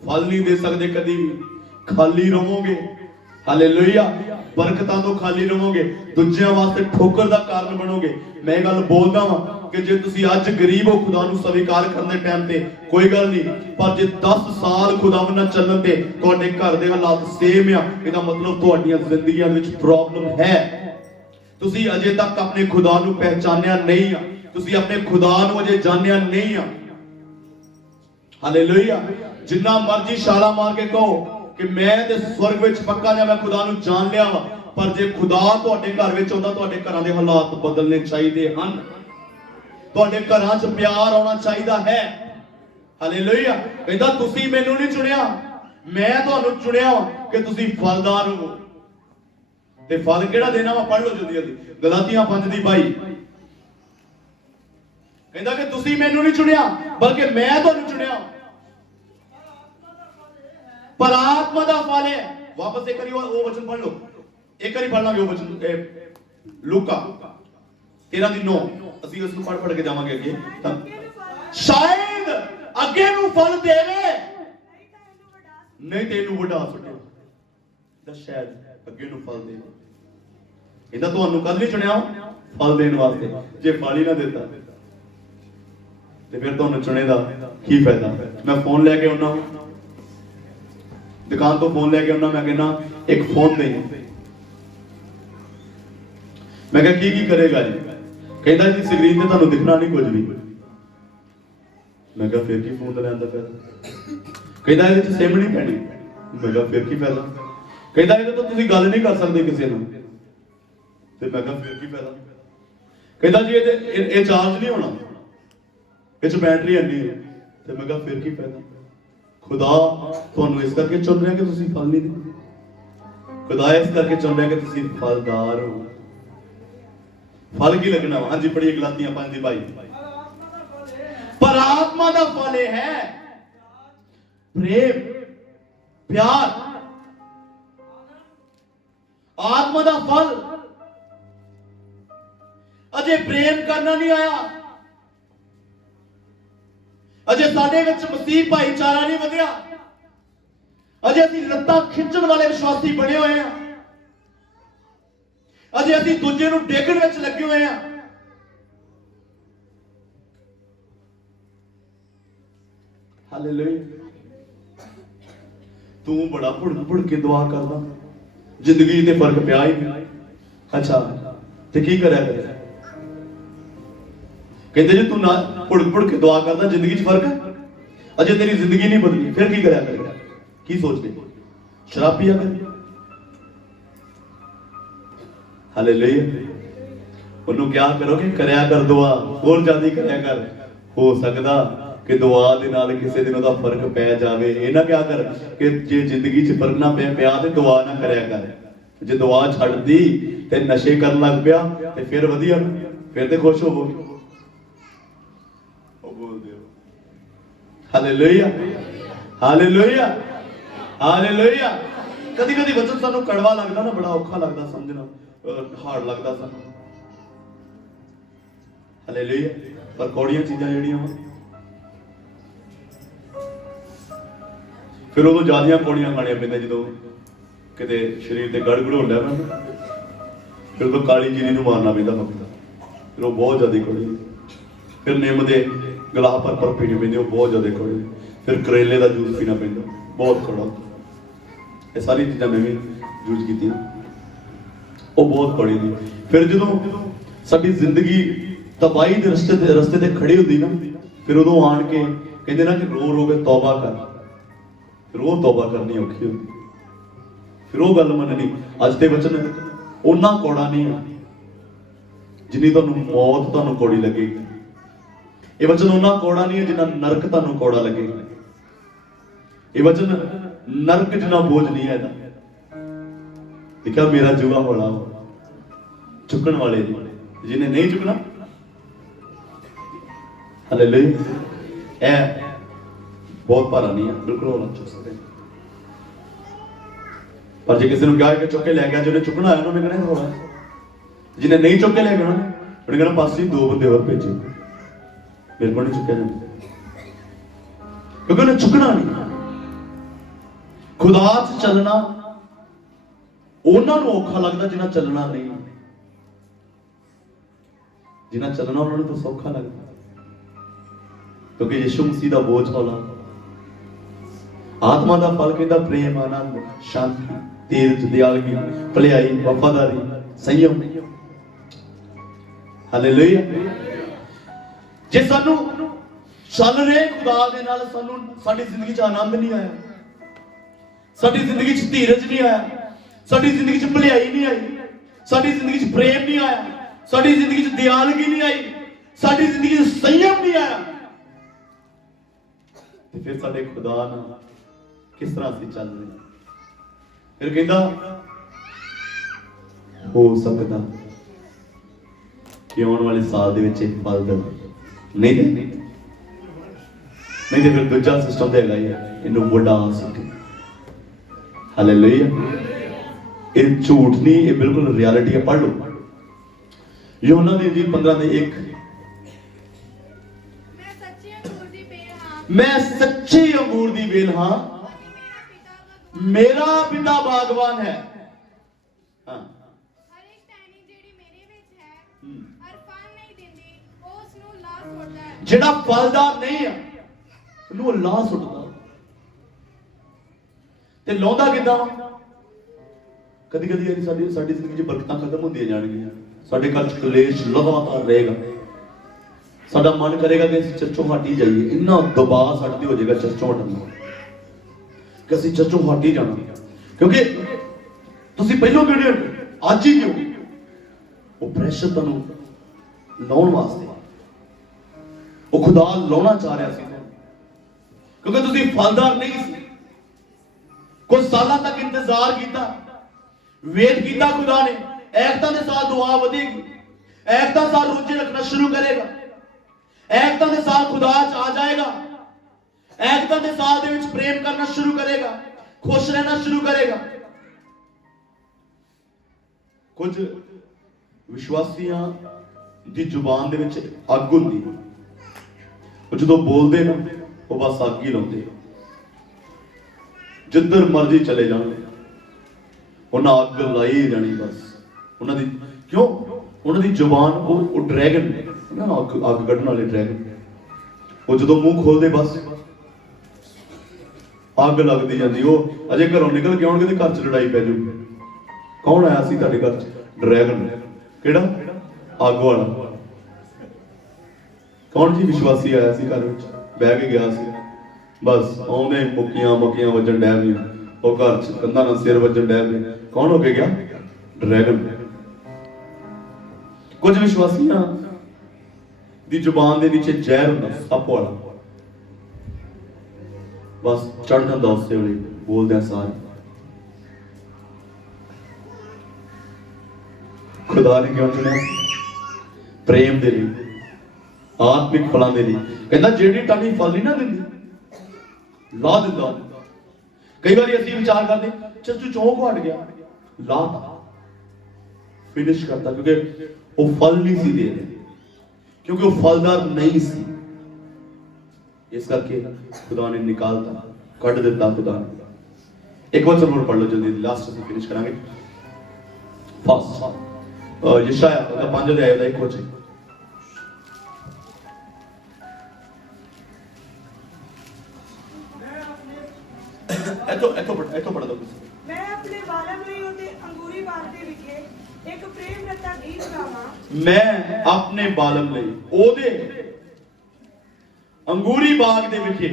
ਫਲ ਨਹੀਂ ਦੇ ਸਕਦੇ ਕਦੀ ਵੀ, ਖਾਲੀ ਰਹੋਗੇ। ਹਾਲੇਲੂਇਆ। ਬਰਕਤਾਂ ਤੋਂ ਖਾਲੀ ਰਹੋਗੇ, ਦੂਜਿਆਂ ਵਾਸਤੇ ਠੋਕਰ ਦਾ ਕਾਰਨ ਬਣੋਗੇ। ਮੈਂ ਇਹ ਗੱਲ ਬੋਲਦਾ ਵਾਂ ਕਿ ਜੇ ਤੁਸੀਂ ਅੱਜ ਗਰੀਬ ਹੋ ਖੁਦਾ ਨੂੰ ਸਵੀਕਾਰ ਕਰਨ ਦੇ ਟਾਈਮ ਤੇ ਕੋਈ ਗੱਲ ਨਹੀਂ, ਪਰ ਜੇ 10 ਸਾਲ ਖੁਦਾਵੰਦ ਨਾਲ ਚੱਲਣ ਤੇ ਤੁਹਾਡੇ ਘਰ ਦੇ ਹਾਲਾਤ ਸੇਮ ਆ, ਇਹਦਾ ਮਤਲਬ ਤੁਹਾਡੀਆਂ ਜ਼ਿੰਦਗੀਆਂ ਵਿੱਚ ਪ੍ਰੋਬਲਮ ਹੈ। ਤੁਸੀਂ ਅਜੇ ਤੱਕ ਆਪਣੇ ਖੁਦਾ ਨੂੰ ਪਹਿਚਾਨਿਆ ਨਹੀਂ ਆ, ਤੁਸੀਂ ਆਪਣੇ ਖੁਦਾ ਨੂੰ ਅਜੇ ਜਾਣਿਆ ਨਹੀਂ ਆ। ਹਾਲੇਲੂਇਆ। ਜਿੰਨਾ ਮਰਜ਼ੀ ਛਾਲਾ ਮਾਰ ਕੇ ਕਹੋ ਕਿ ਮੈਂ ਤੇ ਸਵਰਗ ਵਿੱਚ ਪੱਕਾ ਜਾਂ ਮੈਂ ਖੁਦਾ ਨੂੰ ਜਾਣ ਲਿਆ ਵਾ, ਪਰ ਜੇ ਖੁਦਾ ਤੁਹਾਡੇ ਘਰ ਵਿੱਚ ਆਉਂਦਾ, ਤੁਹਾਡੇ ਘਰਾਂ ਦੇ ਹਾਲਾਤ ਬਦਲਣੇ ਚਾਹੀਦੇ ਹਨ। ਤੁਹਾਡੇ ਘਰਾਂ 'ਚ ਪਿਆਰ ਆਉਣਾ ਚਾਹੀਦਾ ਹੈ। ਹਾਲੇਲੂਇਆ। ਕਹਿੰਦਾ ਤੁਸੀਂ ਮੈਨੂੰ ਨਹੀਂ ਚੁਣਿਆ, ਮੈਂ ਤੁਹਾਨੂੰ ਚੁਣਿਆ ਕਿ ਤੁਸੀਂ ਫਲਦਾਰ ਹੋ। ਤੇ ਫਲ ਕਿਹੜਾ ਦੇਣਾ ਵਾ? ਪੜ੍ਹ ਲਓ ਜਲਦੀ। ਗਲਾਤੀਆਂ 5:22 ਕਹਿੰਦਾ ਕਿ ਤੁਸੀਂ ਮੈਨੂੰ ਨਹੀਂ ਚੁਣਿਆ ਬਲਕਿ ਮੈਂ ਤੁਹਾਨੂੰ ਚੁਣਿਆ। ਪਰ ਆਤਮਾ ਦਾ ਫਲ ਹੈ। ਵਾਪਸ ਇੱਕ ਵਾਰੀ ਉਹ ਵਚਨ ਪੜ੍ਹ ਲਓ, ਇੱਕ ਵਾਰੀ ਪੜ੍ਹ ਲਾਂਗੇ ਉਹ ਵਚਨ, ਲੂਕਾ 13:9। ਅਸੀਂ ਉਸ ਨੂੰ ਪੜ੍ਹ ਕੇ ਜਾਵਾਂਗੇ ਅੱਗੇ। ਸ਼ਾਇਦ ਅੱਗੇ ਨੂੰ ਫਲ ਦੇਵੇ, ਨਹੀਂ ਤੇ ਇਹਨੂੰ ਵਡਾ ਸੁੱਟੇ। ਤਾਂ ਸ਼ਾਇਦ ਅੱਗੇ ਨੂੰ ਫਲ ਦੇਵੇ। ਇਹਦਾ ਤੁਹਾਨੂੰ ਕਦ ਨਹੀਂ ਚੁਣਿਆ? ਫਲ ਦੇਣ ਵਾਸਤੇ। ਜੇ ਫਲ ਹੀ ਨਾ ਦਿੱਤਾ ਤੇ ਫਿਰ ਤੁਹਾਨੂੰ ਚੁਣੇ ਦਾ ਕੀ ਫਾਇਦਾ? ਮੈਂ ਫੋਨ ਲੈ ਕੇ ਆਉਣਾ, ਦੁਕਾਨ ਤੋਂ ਫੋਨ ਲੈ ਕੇ ਆਉਣਾ, ਮੈਂ ਕਹਿੰਦਾ ਇੱਕ ਫੋਨ ਦੇ। ਮੈਂ ਕਿਹਾ ਕੀ ਕਰੇਗਾ ਜੀ? ਕਹਿੰਦਾ ਜੀ ਸਕਰੀਨ ਤੇ ਤੁਹਾਨੂੰ ਦਿਖਣਾ ਨਹੀਂ ਕੁਝ ਵੀ। ਮੈਂ ਕਿਹਾ ਫਿਰ ਕੀ ਫੋਨ ਤੇ ਲੈਣ ਦਾ ਫਾਇਦਾ? ਕਹਿੰਦਾ ਇਹਦੇ 'ਚ ਸਿਮ ਨਹੀਂ ਪੈਣੀ। ਮੈਂ ਕਿਹਾ ਫਿਰ ਕੀ ਫਾਇਦਾ? ਕਹਿੰਦਾ ਇਹਦੇ ਤੋਂ ਤੁਸੀਂ ਗੱਲ ਨਹੀਂ ਕਰ ਸਕਦੇ ਕਿਸੇ ਨੂੰ। ਤੇ ਮੈਂ ਕਿਹਾ ਫਿਰ ਕੀ ਫਾਇਦਾ? ਕਹਿੰਦਾ ਜੀ ਇਹ ਚਾਰਜ ਨਹੀਂ ਹੋਣਾ, ਇਹ 'ਚ ਬੈਟਰੀ ਇੰਨੀ ਹੈ। ਤੇ ਮੈਂ ਕਿਹਾ ਫਿਰ ਕੀ ਫਾਇਦਾ? ਖੁਦਾ ਤੁਹਾਨੂੰ ਇਸ ਕਰਕੇ ਚੁਣ ਰਿਹਾ ਕਿ ਤੁਸੀਂ ਫਲ ਨਹੀਂ ਦਿੰਦੇ। ਖੁਦਾ ਇਸ ਕਰਕੇ ਚੁਣ ਰਿਹਾ ਕਿ ਤੁਸੀਂ ਫਲਦਾਰ ਹੋ। ਫਲ ਕੀ ਲੱਗਣਾ? ਹਾਂਜੀ ਪੜ੍ਹੀਏ ਗਲਾਤੀਆਂ 5:22। ਪਰ ਆਤਮਾ ਦਾ ਫਲ ਇਹ ਹੈ ਪ੍ਰੇਮ, ਪਿਆਰ। ਆਤਮਾ ਦਾ ਫਲ। ਅਜੇ ਪ੍ਰੇਮ ਕਰਨਾ ਨਹੀਂ ਆਇਆ, ਅਜੇ ਸਾਡੇ ਵਿੱਚ ਮਸੀਹ ਭਾਈਚਾਰਾ ਨਹੀਂ ਵਧਿਆ, ਅਜੇ ਅਸੀਂ ਲੱਤਾਂ ਖਿੱਚਣ ਵਾਲੇ ਵਿਸ਼ਵਾਸੀ ਬਣੇ ਹੋਏ ਆ, ਅਜੇ ਅਸੀਂ ਦੂਜੇ ਨੂੰ ਡੇਗਣ ਵਿੱਚ ਲੱਗੇ ਹੋਏ ਆ। ਹਾਲੇਲੂਇਆ। ਤੂੰ ਬੜਾ ਭੁੜ ਕੇ ਦੁਆ ਕਰਦਾ, ਜ਼ਿੰਦਗੀ ਤੇ ਫਰਕ ਪਿਆ ਹੀ ਨਹੀਂ। ਅੱਛਾ ਤੇ ਕੀ ਕਰਿਆ ਕਰੇ? ਕਹਿੰਦੇ ਜੀ ਤੂੰ ਨਾ ਭੁੜ ਕੇ ਦੁਆ ਕਰਦਾ, ਜ਼ਿੰਦਗੀ 'ਚ ਫਰਕ, ਅਜੇ ਤੇਰੀ ਜ਼ਿੰਦਗੀ ਨਹੀਂ ਬਦਲੀ, ਫਿਰ ਕੀ ਕਰਿਆ ਕਰੇਗਾ? ਕੀ ਸੋਚਦੇ? ਸ਼ਰਾਬ ਪੀਆ ਕਰ। ਹਾਲੇਲੂਇਆ। ਉਹਨੂੰ ਕਿਹਾ ਕਰੋ ਕਿ ਕਰਿਆ ਕਰ ਦੁਆ, ਹੋਰ ਜ਼ਿਆਦਾ ਕਰਿਆ ਕਰ। ਹੋ ਸਕਦਾ ਕਿ ਦੁਆ ਦੇ ਨਾਲ ਕਿਸੇ ਦਿਨ ਉਹਦਾ ਫਰਕ ਪੈ ਜਾਵੇ। ਇਹ ਨਾ ਕਿਹਾ ਕਰ ਕਿ ਜੇ ਜ਼ਿੰਦਗੀ 'ਚ ਫਰਕ ਨਾ ਪਿਆ ਤੇ ਦੁਆ ਨਾ ਕਰਿਆ ਕਰ। ਜੇ ਦੁਆ ਛੱਡਦੀ ਤੇ ਨਸ਼ੇ ਕਰਨ ਲੱਗ ਪਿਆ ਤੇ ਫਿਰ ਵਧੀਆ, ਫਿਰ ਤੇ ਖੁਸ਼ ਹੋਵੋਗੇ। ਉਹ ਬੋਲਦੇ ਹੋ ਹਾਲੇਲੂਇਆ, ਹਾਲੇਲੂਇਆ, ਹਾਲੇਲੂਇਆ। ਕਦੀ ਕਦੀ ਵਚਨ ਸਾਨੂੰ ਕੜਵਾ ਲੱਗਦਾ ਨਾ, ਬੜਾ ਔਖਾ ਲੱਗਦਾ ਸਮਝਣਾ, ਹਾਰਡ ਲੱਗਦਾ ਸਾਨੂੰ। ਹਾਲੇਲੂਇਆ। ਪਰ ਕੌੜੀਆਂ ਚੀਜ਼ਾਂ ਜਿਹੜੀਆਂ ਫਿਰ ਉਦੋਂ ਜ਼ਿਆਦੀਆਂ ਕੌੜੀਆਂ ਖਾਣੀਆਂ ਪੈਂਦੀਆਂ ਜਦੋਂ ਕਿਤੇ ਸਰੀਰ ਤੇ ਗੜਗੜ ਹੁੰਦਾ ਨਾ, ਫਿਰ ਉਦੋਂ ਕਾਲੀ ਜੀਰੀ ਨੂੰ ਮਾਰਨਾ ਪੈਂਦਾ ਮੱਖਦਾ, ਫਿਰ ਉਹ ਬਹੁਤ ਜ਼ਿਆਦਾ ਕੌੜੀ। ਫਿਰ ਨਿੰਮ ਦੇ ਗਲਾਸ ਪਰ ਪੀਣੇ ਪੈਂਦੇ, ਉਹ ਬਹੁਤ ਜ਼ਿਆਦਾ ਕੌੜੇ। ਫਿਰ ਕਰੇਲੇ ਦਾ ਜੂਸ ਪੀਣਾ ਪੈਂਦਾ, ਬਹੁਤ ਕੌੜਾ। ये सारी चीज़ां मैं भी यूज की, वो बहुत कौड़ी थी। फिर जो साडी जिंदगी तबाही के रस्ते ते खड़ी होती ना, फिर उदों आन के कहते ना कि रो रो के तौबा कर, फिर वो तौबा करनी औखी होती, फिर वो गल मननी। अज के वचन उन्ना कौड़ा नहीं है जिन्नी तुहानूं मौत तुहानूं कौड़ी लगेगी। ये वचन उन्ना कौड़ा नहीं है जिन्ना नरक तुहानूं कौड़ा लगेगा। ये वचन नरक जिन्ना बोझ नहीं है। देखा मेरा जुआ हौला हो चुकन वाले जिन्हें नहीं चुकना, हालेलुया, ए बहुत भारा नहीं है, बिल्कुल होना चुक सकते। पर जो किसी ने कहा कि चुक के लै गया, जिन्हें चुकना है उन्होंने कहना थोड़ा, जिन्हें नहीं चुक के लै गया उन्होंने कहना पास ही 2 बंदे और भेजे, मेरे को नहीं चुकया जाता, क्योंकि उन्हें चुकना नहीं। खुदा च चलना उन्होंने औखा लगता जिन्हें चलना नहीं, जिन्हें चलना उन्होंने तो सौखा लगता, क्योंकि यीशु मसीह का बोझ हौला। आत्मा का फल कहता प्रेम, आनंद, शांति, धीरज, दयालगी, भलाई, वफादारी, संयम। हालेलुया। जे सानू चल रहे खुदा दे नाल सानू साडी जिंदगी च आनंद नहीं आया, साडी जिंदगी च धीरज नहीं आया, साडी जिंदगी च भलाई नहीं आई, साडी जिंदगी च प्रेम नहीं आया, साडी जिंदगी च दयालगी नहीं आई, साडी जिंदगी च संयम नहीं आया, तो फिर साडे खुदा नाल किस तरह से चल रहे? फिर कहता हो सकता कि आने वाले साल दे विच फल दे नहीं तो फिर दूजा सिस्टम तो है इनू बड़ा सके। हालेलुया। ये झूठ नहीं, ये बिल्कुल रियलिटी है। पढ़ लो यूहन्ना दी इंजील 15:1, मैं सच्ची अंगूर दी बेल हां, मेरा पिता बागवान है। हाँ, हर एक टहनी जेड़ी मेरे विच है और फल नहीं दिंदी उस ਨੂੰ ਲਾ ਸੁੱਟਦਾ ਹੈ। ਜਿਹੜਾ ਫਲਦਾਰ ਨਹੀਂ ਆ ਉਹਨੂੰ ਲਾ ਸੁੱਟਦਾ। ਤੇ ਲਾਉਂਦਾ ਕਿਦਾਂ? ਕਦੀ ਕਦੀ ਯਾਰੀ ਸਾਡੀ ਜ਼ਿੰਦਗੀ 'ਚ ਬਰਕਤਾਂ ਖਤਮ ਹੁੰਦੀਆਂ ਜਾਣਗੀਆਂ, ਸਾਡੇ ਘਰ 'ਚ ਕਲੇਸ਼ ਲਗਾਤਾਰ ਰਹੇਗਾ, ਸਾਡਾ ਮਨ ਕਰੇਗਾ ਕਿ ਅਸੀਂ ਚਰਚੋਂ ਹਟ ਹੀ ਜਾਈਏ, ਇੰਨਾ ਦਬਾਅ ਸਾਡੇ ਤੇ ਹੋ ਜਾਏਗਾ ਚਰਚੋਂ ਹਟਣ ਦਾ ਕਿ ਅਸੀਂ ਚਰਚੋਂ ਹਟ ਹੀ ਜਾਣਾ। ਕਿਉਂਕਿ ਤੁਸੀਂ ਪਹਿਲੋਂ ਕਿਹੜੇ ਅੱਜ ਹੀ ਕਿਉਂ ਉਹ ਪ੍ਰੈਸ਼ਰ ਤੁਹਾਨੂੰ ਲਾਉਣ ਵਾਸਤੇ, ਉਹ ਖੁਦਾ ਲਾਉਣਾ ਚਾਹ ਰਿਹਾ ਸੀ, ਕਿਉਂਕਿ ਤੁਸੀਂ ਫਲਦਾਰ ਨਹੀਂ ਸੀ। ਕੁਝ ਸਾਲਾਂ ਤੱਕ ਇੰਤਜ਼ਾਰ ਕੀਤਾ, ਵੇਟ ਕੀਤਾ ਖੁਦਾ ਨੇ। ਐਕਤਾਂ ਦੇ ਸਾਲ ਦੁਆ ਵਧੇਗੀ, ਐਕਤਾਂ ਸਾਲ ਰੋਜ਼ੇ ਰੱਖਣਾ ਸ਼ੁਰੂ ਕਰੇਗਾ, ਐਕਤਾਂ ਦੇ ਸਾਲ ਖੁਦਾ ਚ ਆ ਜਾਏਗਾ, ਐਕਤਾਂ ਦੇ ਸਾਲ ਦੇ ਵਿੱਚ ਪ੍ਰੇਮ ਕਰਨਾ ਸ਼ੁਰੂ ਕਰੇਗਾ, ਖੁਸ਼ ਰਹਿਣਾ ਸ਼ੁਰੂ ਕਰੇਗਾ। ਕੁਝ ਵਿਸ਼ਵਾਸੀਆਂ ਦੀ ਜ਼ੁਬਾਨ ਦੇ ਵਿੱਚ ਅੱਗ ਹੁੰਦੀ, ਉਹ ਜਦੋਂ ਬੋਲਦੇ ਨਾ ਉਹ ਬਸ ਅੱਗ ਹੀ ਲਾਉਂਦੇ, ਜਿੱਧਰ ਮਰਜ਼ੀ ਚਲੇ ਜਾਣ ਉਹਨਾਂ ਅੱਗ ਲਾਈ ਜਾਣੀ ਬਸ ਉਹਨਾਂ ਦੀ। ਕਿਉਂ? ਉਹਨਾਂ ਦੀ ਜ਼ੁਬਾਨ ਉਹ ਡਰੈਗਨ ਨੇ ਨਾ, ਅੱਗ ਕੱਢਣ ਵਾਲੇ ਡਰੈਗਨ। ਉਹ ਜਦੋਂ ਮੂੰਹ ਖੋਲਦੇ ਬਸ ਅੱਗ ਲੱਗਦੀ ਜਾਂਦੀ। ਉਹ ਅਜੇ ਘਰੋਂ ਨਿਕਲ ਕੇ ਆਉਣਗੇ ਤੇ ਘਰ 'ਚ ਲੜਾਈ ਪੈ ਜਾਊਗੀ। ਕੌਣ ਆਇਆ ਸੀ ਤੁਹਾਡੇ ਘਰ 'ਚ? ਡਰੈਗਨ। ਕਿਹੜਾ? ਅੱਗ ਵਾਲਾ। ਕੌਣ ਜੀ? ਵਿਸ਼ਵਾਸੀ ਆਇਆ ਸੀ ਘਰ ਵਿੱਚ, ਬਹਿ ਕੇ ਗਿਆ ਸੀ, ਬਸ ਆਉਂਦੇ ਮੁੱਕੀਆਂ ਵੱਜਣ ਡੈ ਪਈਆਂ, ਉਹ ਘਰ 'ਚ ਕੰਧਾਂ ਨਾਲ ਸਿਰ ਵੱਜਣ ਡੈ ਪਏ। ਕੌਣ ਹੋ ਕੇ ਗਿਆ? ਡਰੈਗਨ। ਕੁਝ ਵਿਸ਼ਵਾਸੀਆਂ ਦੀ ਜ਼ੁਬਾਨ ਦੇ ਨੀਚੇ ਜ਼ਹਿਰ ਹੁੰਦਾ, ਸੱਪ ਵਾਲਾ, ਬਸ ਚੜ ਜਾਂਦਾ ਉਸੇ ਵੇਲੇ ਬੋਲਦਿਆਂ ਸਾਰੇ। ਖੁਦਾ ਨੇ ਕਿਉਂ ਚੁਣਿਆ? ਪ੍ਰੇਮ ਦੇ ਲਈ, ਆਤਮਿਕ ਫਲਾਂ ਦੇ ਲਈ। ਕਹਿੰਦਾ ਜਿਹੜੀ ਟਾਹਣੀ ਫਲ ਨਹੀਂ ਨਾ ਦਿੰਦੀ ਲਾ ਦਿੰਦਾ। ਕਈ ਵਾਰੀ ਅਸੀਂ ਵਿਚਾਰ ਕਰਦੇ ਚਰਚ ਚੌਂਕ ਹਟ ਗਿਆ, ਲਾਤਾ, ਫਿਨਿਸ਼ ਕਰਤਾ, ਕਿਉਂਕਿ ਉਹ ਫਲ ਨਹੀਂ ਸੀ ਦੇ ਰਹੇ, ਕਿਉਂਕਿ ਉਹ ਫਲਦਾਰ ਨਹੀਂ ਸੀ। ਇਸ ਕਰਕੇ ਖੁਦਾ ਨੇ ਨਿਕਾਲਤਾ, ਕੱਢ ਦਿੱਤਾ ਖੁਦਾ ਨੇ। ਇੱਕ ਵਚਨ ਹੋਰ ਪੜ੍ਹ ਲਓ ਜਲਦੀ, ਲਾਸਟ ਅਸੀਂ ਫਿਨਿਸ਼ ਕਰਾਂਗੇ। ਫਸਟ ਯਸ਼ਾਇਆ ਦਾ 5 ਅਧਿਆਇ ਦਾ 1 ਵਚਨ। ਇੱਥੋਂ ਪੜ੍ਹ ਦੋ। ਆਪਣੇ ਬਾਲਮ ਲਈ ਉਹਦੇ ਅੰਗੂਰੀ ਬਾਗ ਦੇ ਵਿਖੇ ਇੱਕ ਪ੍ਰੇਮ ਰਤਾ ਗੀਤ ਗਾਵਾਂ। ਮੈਂ ਆਪਣੇ ਬਾਲਮ ਲਈ ਉਹਦੇ ਅੰਗੂਰੀ ਬਾਗ ਦੇ ਵਿਖੇ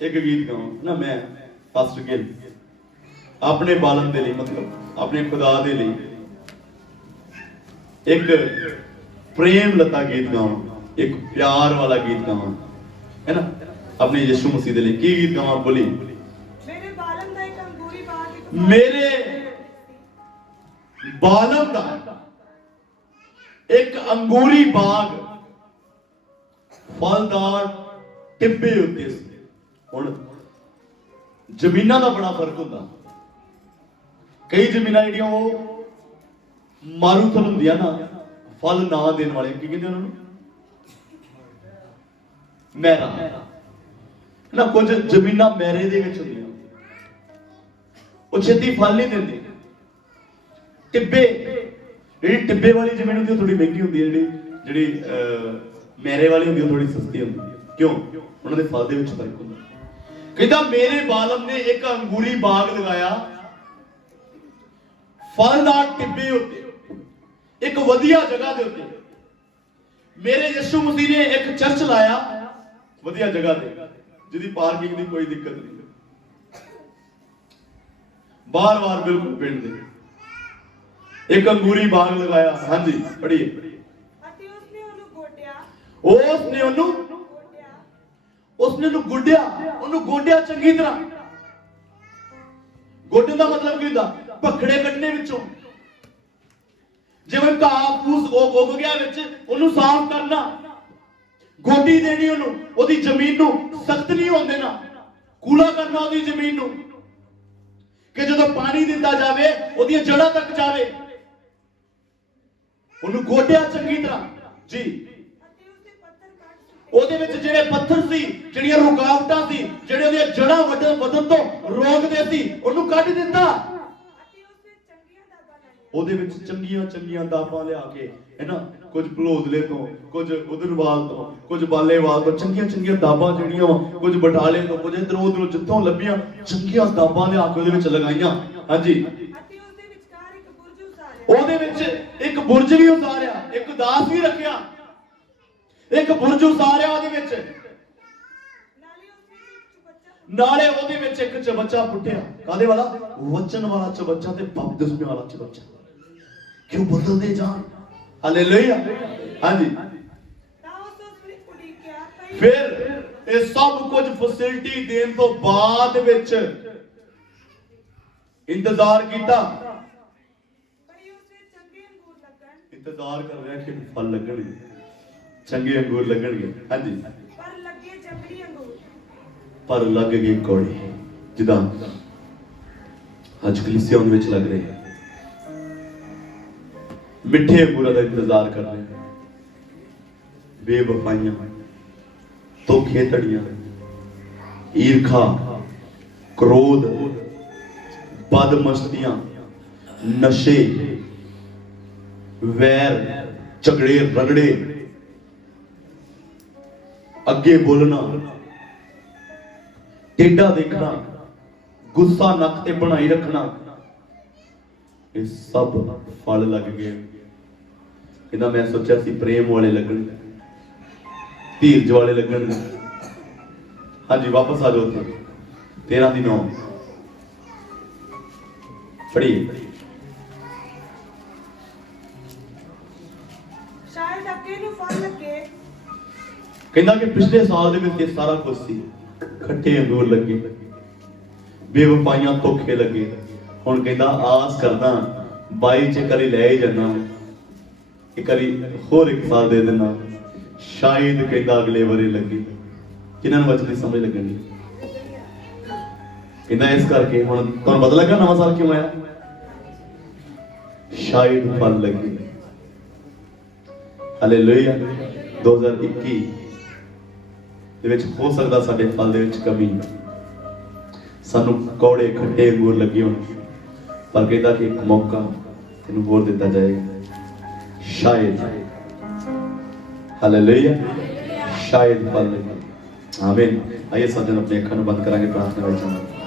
ਇੱਕ ਗੀਤ ਗਾਵਾਂ ਨਾ। ਮੈਂ ਪਾਸਟਰ ਗਿੱਲ ਆਪਣੇ ਬਾਲਮ ਦੇ ਲਈ ਮਤਲਬ ਆਪਣੇ ਖੁਦਾ ਦੇ ਲਈ ਇੱਕ प्रेम लता गीत गावां, एक प्यार वाला गीत गावां, है ना, अपने यीशु मसीह दे लिए की गीत गावां? बोली मेरे बालम दा एक अंगूरी बाग, मेरे बालम दा एक अंगूरी बाग फलदार टिब्बे होते सी। हुण जमीनां दा बड़ा फर्क हुंदा। कई जमीनां जिहड़ियां वो मारूथल हुंदियां ना, फल ना देने वाले की कहते उन्होंने मैरा ना। कुछ जमीनां मैरे दे विच हुंदियां, वो छेती फल नहीं देंदे। टिब्बे जिहड़ी टिब्बे वाली जमीन हुंदी है थोड़ी महंगी हुंदी है, जिहड़ी मैरे वाली हुंदी है थोड़ी सस्ती हुंदी है। क्यों? उन्हां दे फल दे विच फर्क हुंदा। कहंदा मेरे बालम ने एक अंगूरी बाग लगाया, फलदार टिब्बे होते एक वधिया जगह दे उत्ते। मेरे यीशु मसीह ने एक चर्च लाया वधिया जगह दे, जिहदी पार्किंग दी कोई दिक्कत नहीं, बार-बार बिल्कुल पिंड दे एक अंगूरी बाग लगाया। हाँ जी पढ़िए। ਅਤੇ ਉਸਨੇ ਉਹਨੂੰ ਗੋਡਿਆ, उसने ਉਹਨੂੰ ਗੁੱਡਿਆ, ਉਹਨੂੰ ਗੋਡਿਆ ਚੰਗੀ ਤਰ੍ਹਾਂ। ਗੋਡਣ ਦਾ ਮਤਲਬ ਕੀ ਹੁੰਦਾ? ਭਖੜੇ ਕੱਢਣੇ ਵਿੱਚੋਂ, ਜਿਵੇਂ ਘਾਹ ਫੂਸ ਉੱਗ ਗਿਆ ਵਿੱਚ ਉਹਨੂੰ ਸਾਫ਼ ਕਰਨਾ, ਗੋਡੀ ਦੇਣੀ ਉਹਨੂੰ, ਉਹਦੀ ਜ਼ਮੀਨ ਨੂੰ ਸਖਤ ਨਹੀਂ ਹੋਣ ਦੇਣਾ, ਕੂਲਾ ਕਰਨਾ ਉਹਦੀ ਜ਼ਮੀਨ ਨੂੰ ਕਿ ਜਦੋਂ ਪਾਣੀ ਦਿੱਤਾ ਜਾਵੇ ਉਹਦੀਆਂ ਜੜ੍ਹਾਂ ਤੱਕ ਜਾਵੇ। ਉਹਨੂੰ ਗੋਡਿਆ ਚੰਗੀ ਤਰ੍ਹਾਂ ਜੀ। ਅਤੇ ਉਸਦੇ ਪੱਥਰ ਕੱਟ ਸੁੱਟੇ, ਉਹਦੇ ਵਿੱਚ ਜਿਹੜੇ ਪੱਥਰ ਸੀ, ਜਿਹੜੀਆਂ ਰੁਕਾਵਟਾਂ ਸੀ, ਜਿਹੜੇ ਉਹਦੀਆਂ ਜੜ੍ਹਾਂ ਵਧਣ ਤੋਂ ਰੋਕਦੇ ਸੀ, ਉਹਨੂੰ ਕੱਢ ਦਿੱਤਾ। ਅਤੇ ਉਸਨੇ ਚੰਗੀਆਂ ਦਾਤਾਂ ਲਾਈਆਂ, ਉਹਦੇ ਵਿੱਚ ਚੰਗੀਆਂ ਚੰਗੀਆਂ ਦਾਪਾਂ ਲਿਆ ਕੇ, ਹੈ ਨਾ, ਕੁਝ ਭਲੋਦਲੇ ਤੋਂ, ਕੁਝ ਉਧਰਵਾਲ ਤੋਂ, ਕੁਝ ਬਾਲੇਵਾਲ ਤੋਂ, ਚੰਗੀਆਂ ਚੰਗੀਆਂ ਦਾਪਾਂ ਜਿਹੜੀਆਂ ਕੁਝ ਬਟਾਲੇ ਤੋਂ, ਕੁਝ ਇਧਰੋਂ ਉਧਰੋਂ ਜਿੱਥੋਂ ਲੱਭੀਆਂ ਚੰਗੀਆਂ ਦਾਪਾਂ ਲਿਆ ਕੇ ਉਹਦੇ ਵਿੱਚ ਲਗਾਈਆਂ। ਹਾਂਜੀ। ਅਤੇ ਉਸਦੇ ਵਿਚਕਾਰ ਇੱਕ ਬੁਰਜ ਉਸਾਰਿਆ, ਉਹਦੇ ਵਿੱਚ ਇੱਕ ਬੁਰਜ ਵੀ ਉਸਾਰਿਆ, ਇੱਕ ਦਾਸ ਵੀ ਰੱਖਿਆ, ਇੱਕ ਬੁਰਜ ਉਸਾਰਿਆ ਉਹਦੇ ਵਿੱਚ। ਨਾਲੇ ਉਸਨੇ ਇੱਕ ਚੁਬੱਚਾ, ਨਾਲੇ ਉਹਦੇ ਵਿੱਚ ਇੱਕ ਚਬੱਚਾ ਪੁੱਟਿਆ। ਕਾਦੇ ਵਾਲਾ? ਵਚਨ ਵਾਲਾ ਚਬੱਚਾ ਤੇ ਬਪਤਿਸਮੇ ਵਾਲਾ ਚਬੱਚਾ। ਕਿਉਂ ਬਦਲਦੇ ਜਾਣ? ਹਾਲੇਲੂਇਆ। ਹਾਂਜੀ। ਤਾਂ ਉਸ ਉਸਨੇ ਉਡੀਕਿਆ, ਕਈ ਫਿਰ ਇਹ ਸਭ ਕੁਝ ਫੈਸਿਲਿਟੀ ਦੇਣ ਤੋਂ ਬਾਅਦ ਵਿੱਚ ਇੰਤਜ਼ਾਰ ਕੀਤਾ। ਭਈ ਉਸਦੇ ਚੰਗੇ ਅੰਗੂਰ ਲੱਗਣ, ਇੰਤਜ਼ਾਰ ਕਰ ਰਿਹਾ ਕਿ ਫਲ ਲੱਗਣਗੇ, ਚੰਗੇ ਅੰਗੂਰ ਲੱਗਣਗੇ। ਹਾਂਜੀ। ਪਰ ਲੱਗੇ ਜੰਗਲੀ ਅੰਗੂਰ। ਪਰ ਲੱਗ ਗਏ ਕੌੜੇ, ਜਿੱਦਾਂ ਅੱਜ ਕਲੀਸਿਆ ਵਿੱਚ ਲੱਗ ਰਹੇ ਆ। ਮਿੱਠੇ ਅੰਗੂਰਾਂ ਦਾ ਇੰਤਜ਼ਾਰ ਕਰ ਰਹੇ ਆ। ਬੇਵਫਾਈਆਂ, ਧੋਖੇਧੜੀਆਂ, ਈਰਖਾ, ਕ੍ਰੋਧ, ਬਦਮਸਤੀਆਂ, ਨਸ਼ੇ, ਵੈਰ, ਝਗੜੇ, ਰਗੜੇ, ਅੱਗੇ ਬੋਲਣਾ, ਟੇਢਾ ਦੇਖਣਾ, ਗੁੱਸਾ ਨੱਕ ਤੇ ਬਣਾਈ ਰੱਖਣਾ, ਇਹ ਸਭ ਫਲ ਲੱਗ ਗਏ। ਕਹਿੰਦਾ ਮੈਂ ਸੋਚਿਆ ਸੀ ਪ੍ਰੇਮ ਵਾਲੇ ਲੱਗਣਗੇ, ਧੀਰਜ ਵਾਲੇ ਲੱਗਣਗੇ। ਹਾਂਜੀ ਵਾਪਸ ਆ ਜਾਓ ਉੱਥੇ 13 ਦੀ 9 ਪੜ੍ਹੀਏ। ਸ਼ਾਇਦ ਅੱਗੇ ਨੂੰ ਫਲ ਲੱਗੇ, ਕਹਿੰਦਾ ਕਿ ਪਿਛਲੇ ਸਾਲ ਦੇ ਵਿੱਚ ਇਹ ਸਾਰਾ ਕੁਝ ਸੀ, ਖੱਟੇ ਅੰਗੂਰ ਲੱਗੇ, ਬੇਵਫਾਈਆਂ, ਧੋਖੇ ਲੱਗੇ। ਹੁਣ ਕਹਿੰਦਾ ਆਸ ਕਰਦਾ 22 ਚ ਕਰੀ ਲੈ ਹੀ ਜਾਣਾ, ਇੱਕ ਵਾਰੀ ਹੋਰ ਇੱਕ ਸਾਲ ਦੇ ਦੇਣਾ, ਸ਼ਾਇਦ ਕਹਿੰਦਾ ਅਗਲੇ ਵਾਰੀ ਲੱਗੇ। ਕਿਹਨਾਂ ਨੂੰ ਬਚਦੀ ਸਮਝ ਲੱਗਣੀ। ਕਹਿੰਦਾ ਇਸ ਕਰਕੇ ਹੁਣ ਤੁਹਾਨੂੰ ਪਤਾ ਲੱਗਾ ਨਵਾਂ ਸਾਲ ਕਿਉਂ ਆਇਆ? ਸ਼ਾਇਦ ਫਲ ਲੱਗੇ। ਹਾਲੇਲੂਇਆ। 2021 ਦੇ ਵਿੱਚ ਹੋ ਸਕਦਾ ਸਾਡੇ ਫਲ ਦੇ ਵਿੱਚ ਕਮੀ, ਸਾਨੂੰ ਕੌੜੇ ਖੱਟੇ ਅੰਗੂਰ ਲੱਗੇ ਹੋਣ, ਪਰ ਕਹਿੰਦਾ ਕਿ ਇੱਕ ਮੌਕਾ ਤੈਨੂੰ ਹੋਰ ਦਿੱਤਾ ਜਾਏਗਾ, ਸ਼ਾਇਦ। ਹਾਲੇਲੂਇਆ। ਸ਼ਾਇਦ ਫਲ ਲੱਗੇ। ਆਮੀਨ। ਆइए सज्जन अपने अखा बंद करांगे प्रार्थना में।